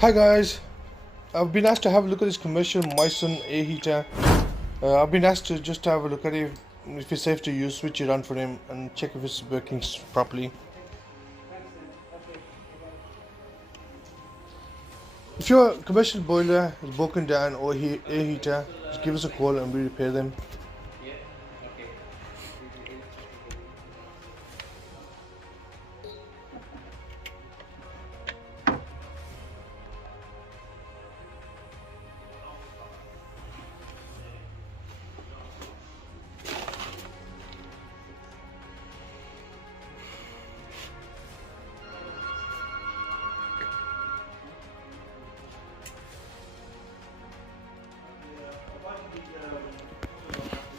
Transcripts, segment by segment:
Hi guys, I've been asked to have a look at this commercial Myson air heater. I've been asked to just have a look at it, if it's safe to use, switch it on for him and check if it's working properly. If your commercial boiler is broken down or air heater, just give us a call and we repair them.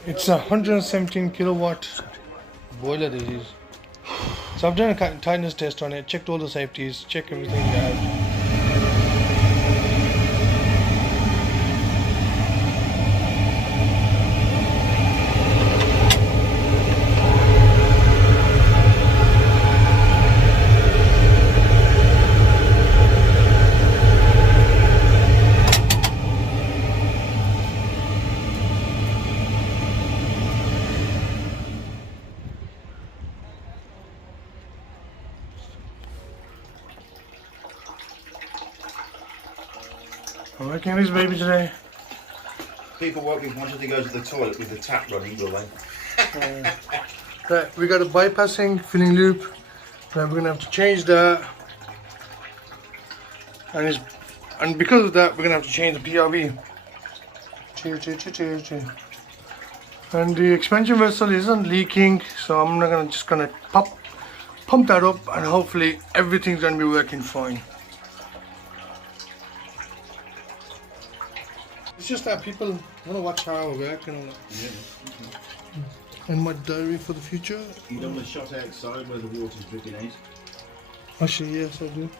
It's a 117 kilowatt boiler this is. So I've done a tightness test on it, checked all the safeties, checked everything out. I'm working this baby today. People won't be wanting to go to the toilet with the tap running, will they? Right, we got a bypassing filling loop. Now we're gonna have to change that, and because of that, we're gonna have to change the PRV. And the expansion vessel isn't leaking, so I'm not gonna pump that up, and hopefully everything's gonna be working fine. It's just that people want to watch how I work and all that. Yeah. And my diary for the future. You don't want to shot outside where the water's dripping out? Actually, yes, I do.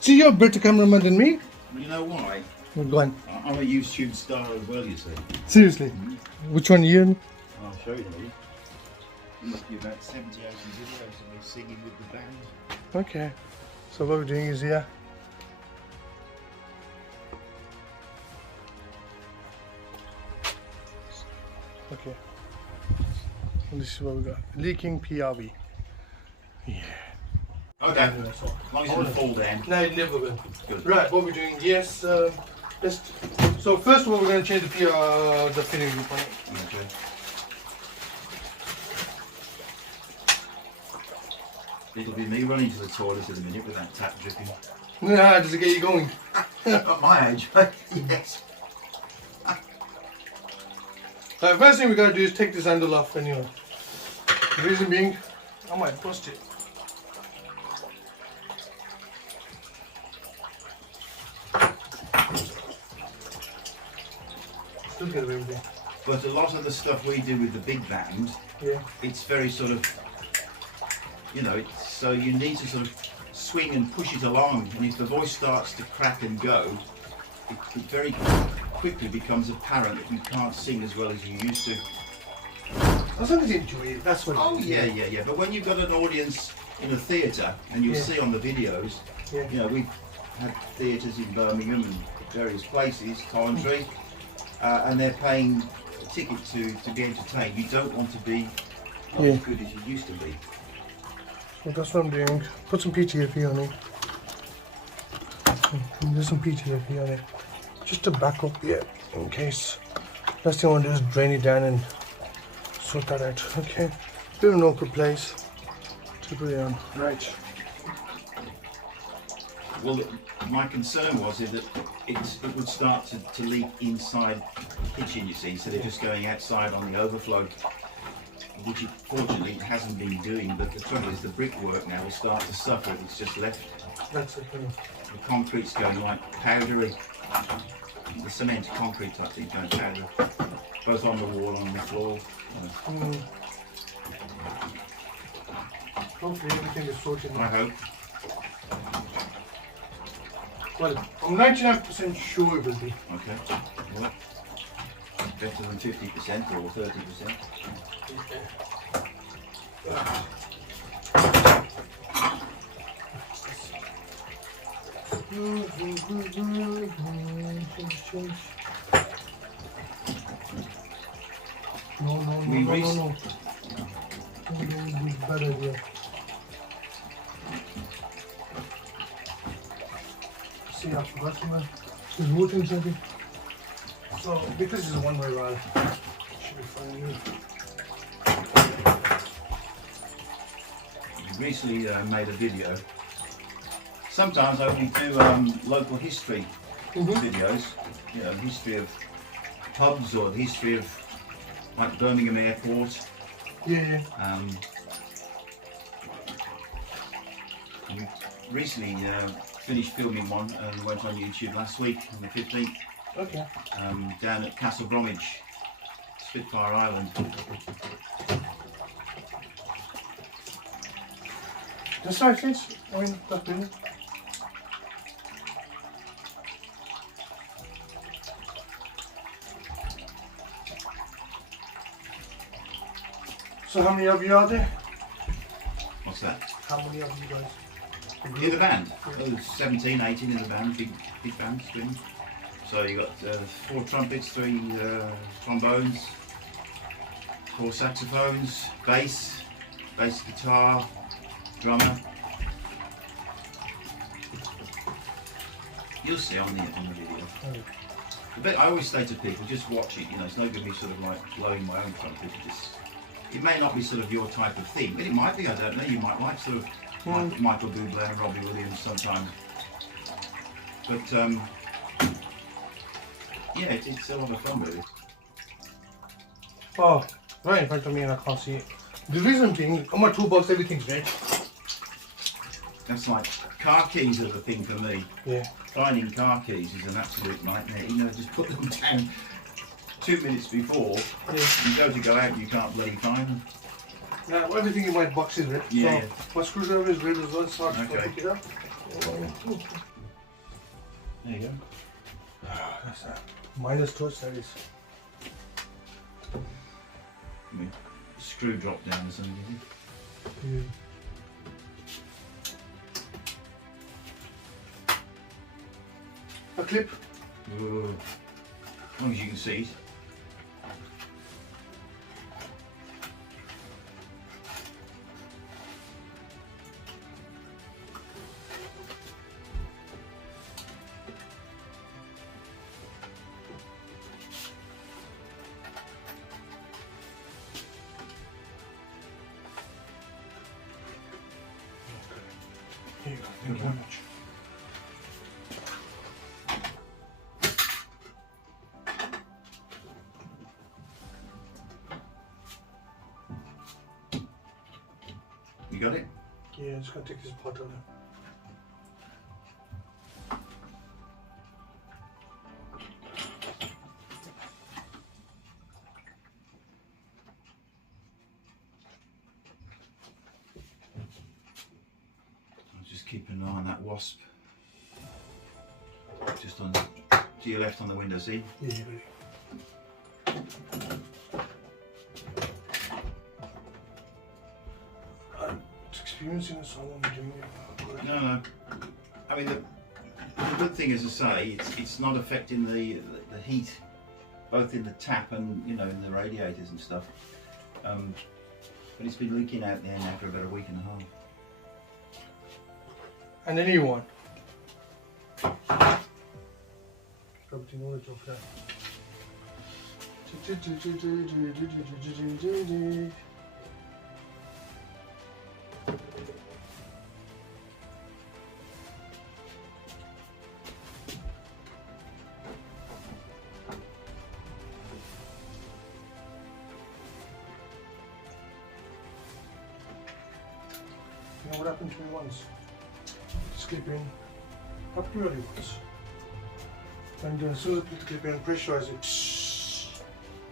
See, you're a better cameraman than me. You know why? Well, go on. I'm a YouTube star as well, you see. Seriously? Which one are you? I'll show you. There must be about 70 videos of me singing with the band. Okay. So what we're doing is here. Okay. And this is what we got. Leaking PRV. Yeah. Okay. As long as it doesn't fall down. No, it never will. Good. Right, what we're doing, yes. So first of all, we're going to change the filling loop on it. Okay. It'll be me running to the toilet in a minute with that tap dripping. Nah, does it get you going? At my age, yes. First thing we got to do is take this handle off anyway. The reason being, I might bust it. Still get away with it. But a lot of the stuff we do with the big band, Yeah. it's very sort of, you know, so you need to sort of swing and push it along, and if the voice starts to crack and go, it very quickly becomes apparent that you can't sing as well as you used to. As long as you enjoy it, that's what Oh it is. yeah. But when you've got an audience in a theatre, and you'll see on the videos, you know, we've had theatres in Birmingham and various places, Coventry, and they're paying a ticket to be entertained. You don't want to be not as good as you used to be. So that's what I'm doing. Put some PTFE on it. There's some PTFE on it. Just to back up, yeah, in case. Last thing I want to do is drain it down and sort that out. Okay. Bit of an awkward place to put it on. Right. Well, my concern was that it would start to leak inside the kitchen, you see, instead of just going outside on the overflow, which it fortunately hasn't been doing. But the trouble is the brickwork now will start to suffer if it's just left. That's it. The concrete's going like powdery. The cement concrete type thing going powdery, both on the wall and on the floor. Hopefully everything is sorted I now. hope. Well, I'm 99% sure it will be. Okay. Well, better than 50% or 30%. Change. No. Bad idea. See, I forgot to There's more things I think. So, because it's a one-way ride, should be fine. Recently made a video. Sometimes I only do local history videos, you know, history of pubs or the history of like Birmingham Airport. Yeah. We recently finished filming one and went on YouTube last week on the 15th. Okay. Down at Castle Bromwich, Spitfire Island. That's nice, yes. I mean, that's brilliant. So how many of you are there? What's that? How many of you guys? In the band? Yeah. Oh, 17, 18 in the band, big band, string. So you got 4 trumpets, 3 trombones, 4 saxophones, bass guitar, drummer. You'll see on the video. But I always say to people, just watch it. You know, it's no good me sort of like blowing my own trumpet. It may not be sort of your type of thing, but it might be. I don't know. You might like sort of Michael Bublé and Robbie Williams sometimes. But yeah, it's a lot of fun really. Oh, right in front of me and I can't see it. The reason being, on my toolbox everything's red. That's like car keys are the thing for me. Yeah. Finding car keys is an absolute nightmare. You know, just put them down 2 minutes before you go out and you can't bloody find them. Yeah, everything in my box is red. Yeah. So my screwdriver is red as well, so I can Okay. pick it up. There you go. That's a minus touch, that is. Screw drop down or something. Yeah. A clip. Whoa. As long as you can see it. Here you go. Thank you very much. You got it? Yeah, I'm just going to take this pot out now. Just keep an eye on that wasp. Just on to your left on the window, see? Yeah, really. I'm experiencing this, so I won't be doing it. No. I mean, the good thing, as I say, it's not affecting the heat, both in the tap and in the radiators and stuff. But it's been leaking out there now for about a week and a half. And a new one. Everything all the job there. You know what happened to me once? Skipping up really once. And as soon as I put the clip in and pressurize it,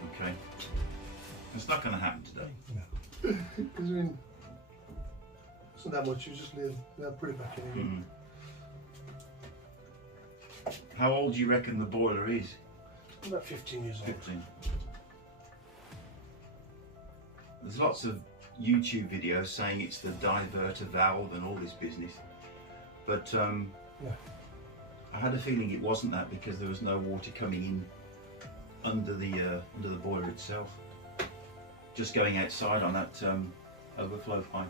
Okay. It's not going to happen today. because I mean, it's not that much, you just put it back in again. How old do you reckon the boiler is? About 15 years old. 15. There's lots of YouTube videos saying it's the diverter valve and all this business. But I had a feeling it wasn't that because there was no water coming in under the boiler itself. Just going outside on that overflow pipe.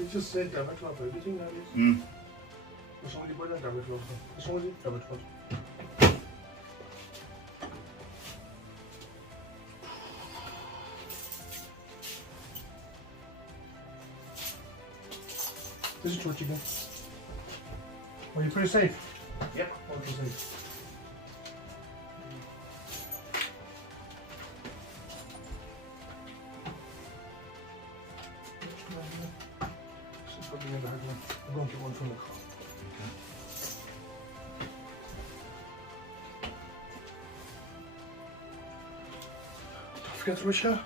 It just said double cloth everything nowadays. There's only put a double cloth. There's only double cloth. This is true chicken. Are you pretty safe? Yep. Okay, safe. I'm going to get one from the car. Don't forget the Russia.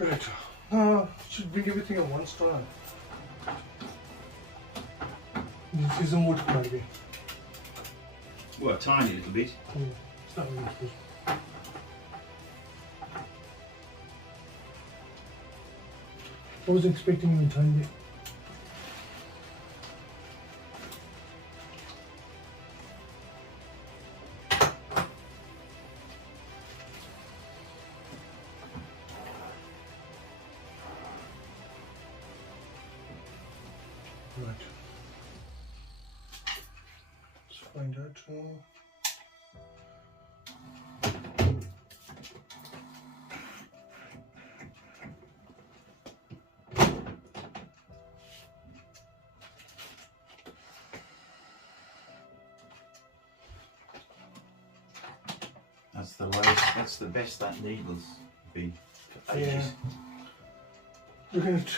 Right, should bring everything in one store. This isn't wood maybe. Well, a tiny little bit. It's not really good. I was expecting you in tiny. Right. Let's find out. That's the lowest, that's the best that needle's been for ages. Yeah. Looking at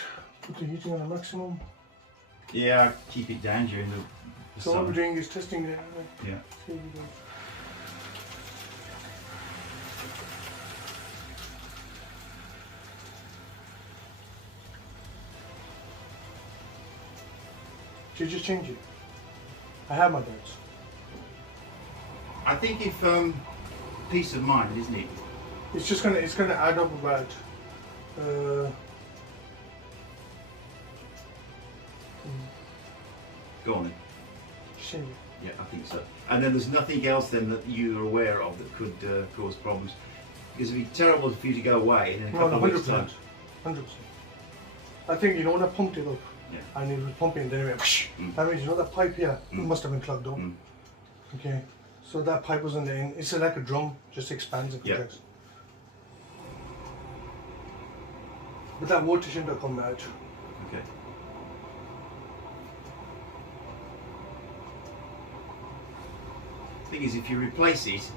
put the heating on a maximum. Yeah, I keep it down during the So what summer. we're doing is testing it. Yeah. See what we do. Should you just change it? I have my doubts. I think if peace of mind, isn't it? It's just gonna add up about Go on then. change it. Yeah, I think so. And then there's nothing else then that you're aware of that could cause problems. Because it'd be terrible for you to go away and in a No, couple of weeks' 100%. time. 100%. I think you know when I pumped it up, Yeah. and it was pumping, then it went whoosh. That means you know that pipe here, it must have been clogged up. Okay, so that pipe was in there. It's like a drum, just expands and Yeah. contracts. But that water shouldn't have come out. Okay. Thing is, if you replace it,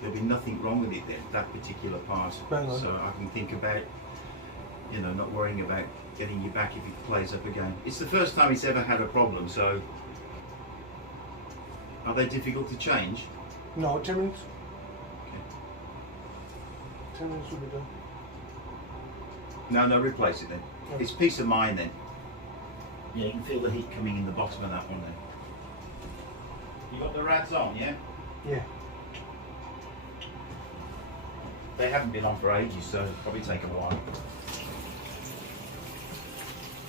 there'll be nothing wrong with it then, that particular part. Bang on. So I can think about, you know, not worrying about getting you back if it plays up again. It's the first time it's ever had a problem, so are they difficult to change? No, 10 minutes. Okay. 10 minutes will be done. No, replace it then. Yeah. It's peace of mind then. Yeah, you can feel the heat coming in the bottom of that one then. You got the rads on, yeah? Yeah. They haven't been on for ages, so it'll probably take a while.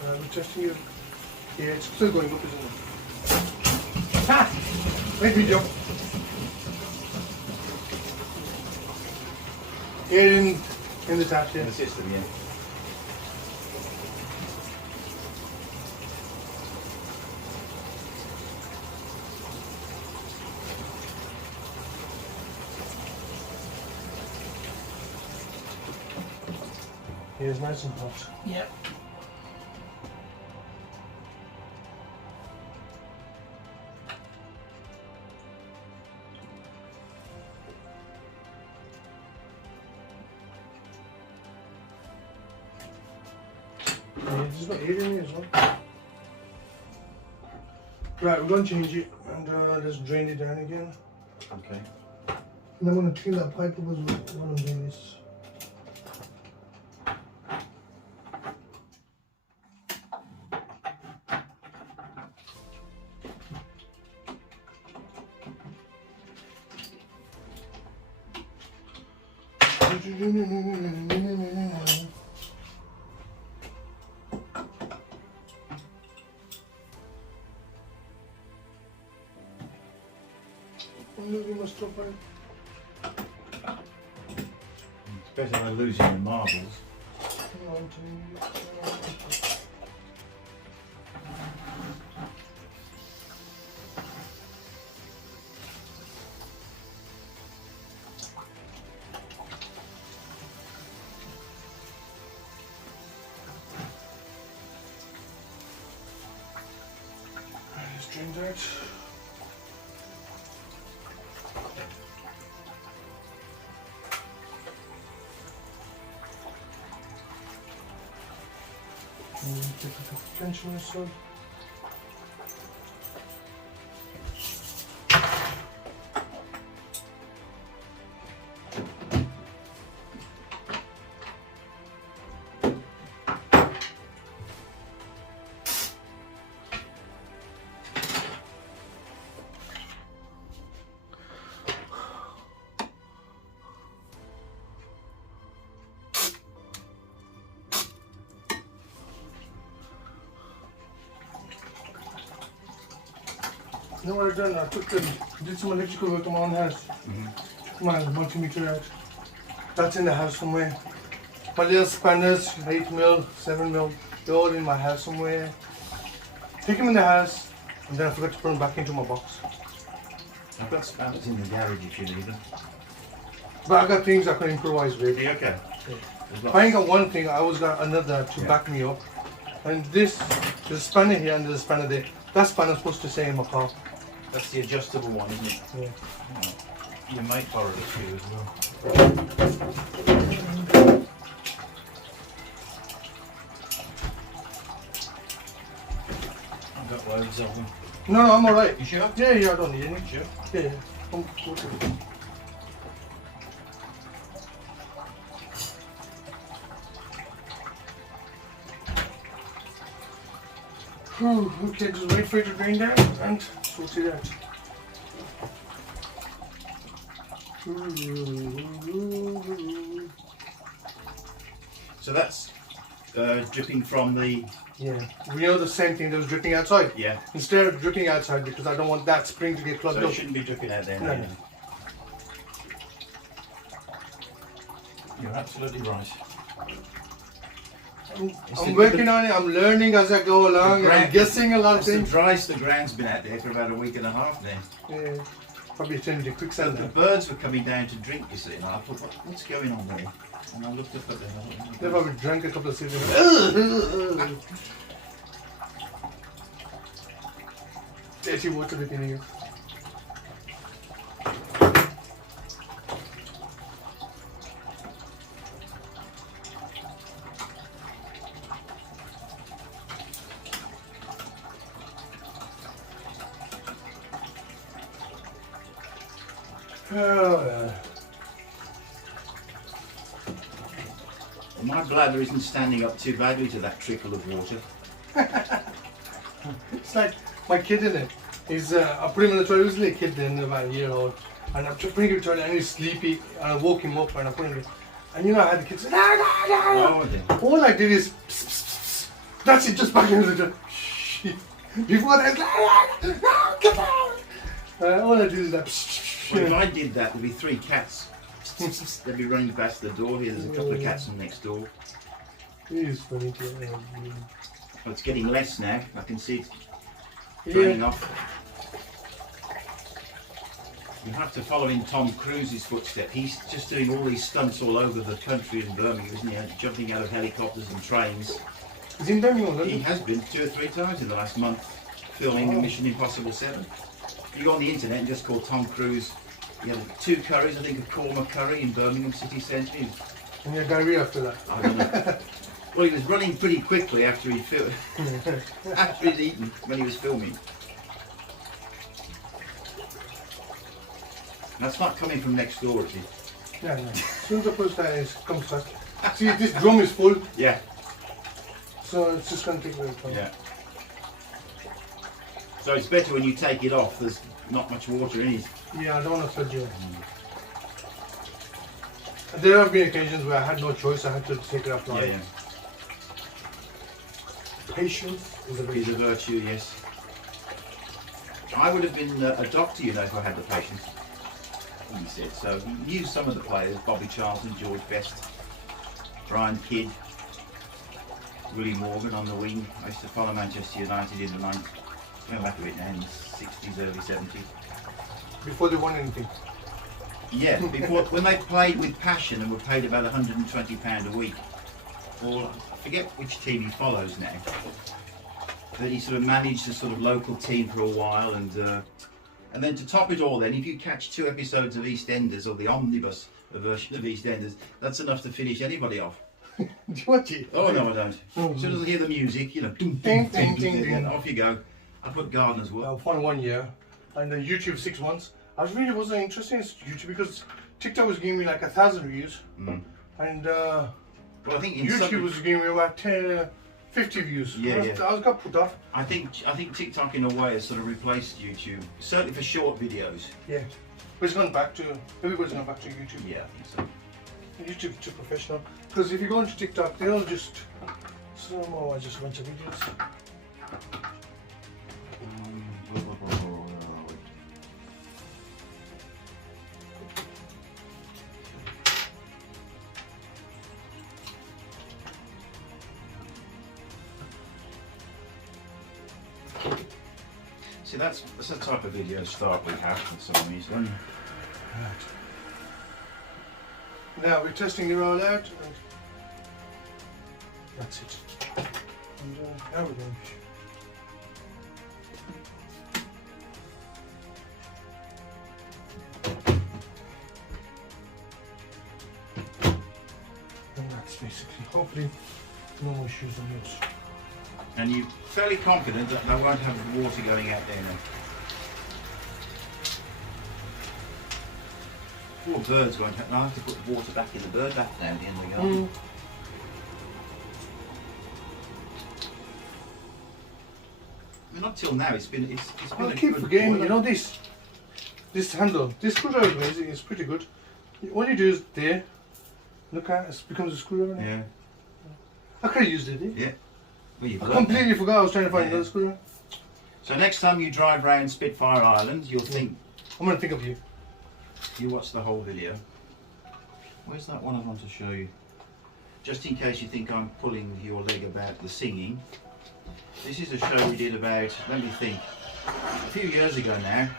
We're testing it. Yeah, it's still going up, isn't it? Ha! Make me jump. Here in the tap, yeah. In the system, yeah. Yeah, it's nice and hot. Yeah. Yeah, there's no air in it as well. Right, we're going to change it and let's drain it down again. Okay. And I'm going to clean that pipe up as well while I'm doing this. I'm losing my stuff on it. It's better than losing the marbles. Let's drain that. Take a pinch on this one. You know what I've done? I did some electrical work in my own house. Took my multimeter out. That's in the house somewhere. My little spanners, 8mm, 7mm, they're all in my house somewhere. Take them in the house, and then I forgot to put them back into my box. I've got spanners in the garage if you need them. But I got things I can improvise with. Yeah, okay. If I ain't got one thing, I always got another to back me up. And this, there's a spanner here and there's a spanner there. That spanner's supposed to stay in my car. That's the adjustable one, isn't it? Yeah. Oh, your mate borrowed it for you as well. I've got loads of them. No, I'm alright. You sure? Yeah, I don't need any. Sure? Yeah. I'm okay. Okay, just wait for it to drain down and sort it out. So that's dripping from the... Yeah, we know the same thing that was dripping outside. Yeah. Instead of dripping outside, because I don't want that spring to get clogged So up. it shouldn't be dripping out there. No. No. You're absolutely right. I'm working on it, I'm learning as I go along, and I'm guessing a lot of It's the things. driest the ground's been out there for about a week and a half now. Yeah, probably turned into quicksand The now. birds were coming down to drink, you see, and I thought, what's going on there? And I looked up at them. They probably drank a couple of sips. Dirty water within here. Oh, yeah. My bladder isn't standing up too badly to that trickle of water. It's like my kid in it. He's I put him in the toilet. He was like a kid then, about a year old, and I'm putting him in the toilet and he's sleepy. And I woke him up and I put him in. And you know, I had the kids say, no. Oh, yeah. All I did is, pss, pss, pss. That's it, just back into the toilet. Shit. Before that, no, get out. All I did is that. Well, if I did that, there'd be 3 cats. They'd be running past the door here. There's a couple of cats next door. It is funny. Well, it's getting less now. I can see it draining off. You have to follow in Tom Cruise's footsteps. He's just doing all these stunts all over the country in Birmingham, isn't he? Jumping out of helicopters and trains. Is he in Birmingham? He has been 2 or 3 times in the last month, filming Mission Impossible 7. You go on the internet and just call Tom Cruise. He had 2 curries, I think a korma curry in Birmingham city centre. And you're diarrhea after that. I don't know. Well, he was running pretty quickly after he'd eaten when he was filming. That's not coming from next door, is it? Yeah, no. As soon as the first time comes back. See, this drum is full. Yeah. So it's just going to take a little time. Yeah. So it's better when you take it off, there's not much water in it. Yeah, I don't want to fill you. There have been occasions where I had no choice, I had to take it offline. Yeah. Patience is a Is a virtue. virtue, yes. I would have been a doctor, you know, if I had the patience. He said so. He used some of the players: Bobby Charlton, George Best, Brian Kidd, Willie Morgan on the wing. I used to follow Manchester United in the 90s. Going back a bit now, in the 60s, early 70s. Before they won anything. Yeah, before when they played with passion and were paid about £120 a week. Or I forget which team he follows now. But he sort of managed a sort of local team for a while, and then to top it all, then if you catch 2 episodes of EastEnders or the omnibus version of EastEnders, that's enough to finish anybody off. Do you want it? Oh no, I don't. As soon as I hear the music, you know, ding, ding, ding, ding, ding, off you go. I put Gardener's Work. I've won 1 year, and then YouTube 6 months. I really wasn't interested in YouTube because TikTok was giving me like 1,000 views, and Well, I think in YouTube was giving me about 50 views. Yeah, I got put off. I think TikTok in a way has sort of replaced YouTube, certainly for short videos. Yeah, but it's gone back to, everybody's gone back to YouTube. Yeah, I think so. YouTube's too professional, because if you go into TikTok, they'll just just a bunch of videos. See, that's the type of video start we have for some reason. Right. Now we're testing it all out, and that's it. And now we're going. And that's basically, hopefully, no more issues on this. And you're fairly confident that they won't have water going out there now. Poor birds won't have, I'll have to put water back in the bird bath now at the end of the garden. I mean, not till now, it's been I a keep good forgetting, boiler. you know this handle, this screwdriver is amazing, it's pretty good. All you do is there, look at it, becomes a screwdriver now. Yeah. I could have used it, Yeah. Well, you've I learned completely forgot I was trying to find Yeah. another screwdriver. So next time you drive round Spitfire Island, you'll think, I'm going to think of you. you watch the whole video. Where's that one I want to show you? Just in case you think I'm pulling your leg about the singing. This is a show we did about, let me think, a few years ago now.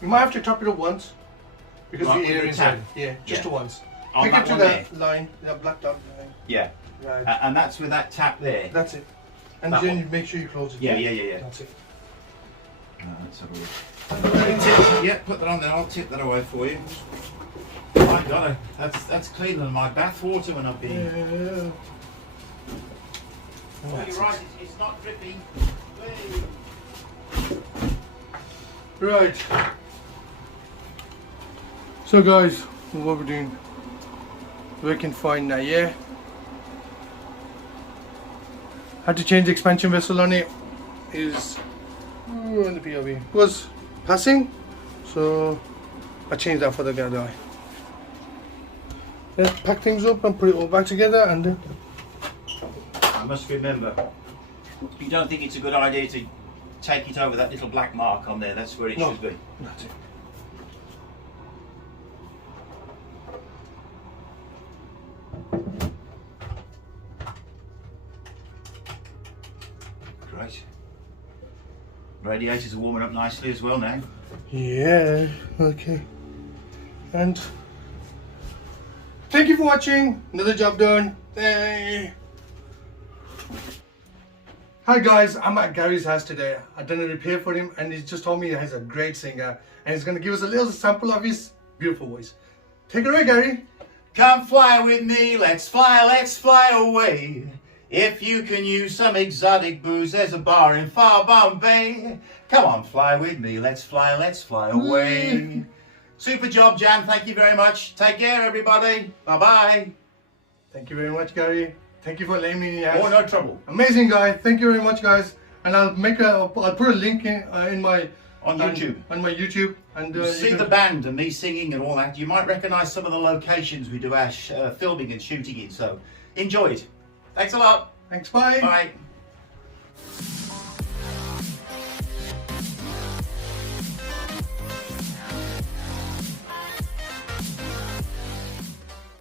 You might have to top it up once, because Like the with air the inside. tap? Yeah, just Yeah. once. On Pick that it to one that line, that black dot line. Yeah, Right. and that's with that tap there. That's it. And That then one. you make sure you close it. Yeah. That's it. Let's have a look. Yeah, put that on there. I'll tip that away for you. My God, that's cleaner than my bath water when I've been. Yeah. Oh, you're right. It's not dripping. Hey. Right. So guys, what we're doing, working fine now, yeah? Had to change the expansion vessel on it. Is on the POV was passing, so I changed that for the other eye. Let's pack things up and put it all back together, and then I must remember, you don't think it's a good idea to take it over that little black mark on there? That's where it No. should be. that's it. Great. Radiators are warming up nicely as well now. Yeah, okay. And thank you for watching. Another job done. Hey. Hi guys, I'm at Gary's house today. I've done a repair for him, and he's just told me he's a great singer, and he's going to give us a little sample of his beautiful voice. Take it away, Gary. Come fly with me, let's fly away. If you can use some exotic booze, there's a bar in far Bombay. Come on, fly with me, let's fly away. Super job, Jan, thank you very much. Take care, everybody. Bye-bye. Thank you very much, Gary. Thank you for letting me in your house. Oh, no trouble. Amazing guy. Thank you very much, guys. And I'll put a link in my on YouTube. On my YouTube, and see the band and me singing and all that. You might recognise some of the locations we do our filming and shooting in. So enjoy it. Thanks a lot. Thanks. Bye. Bye.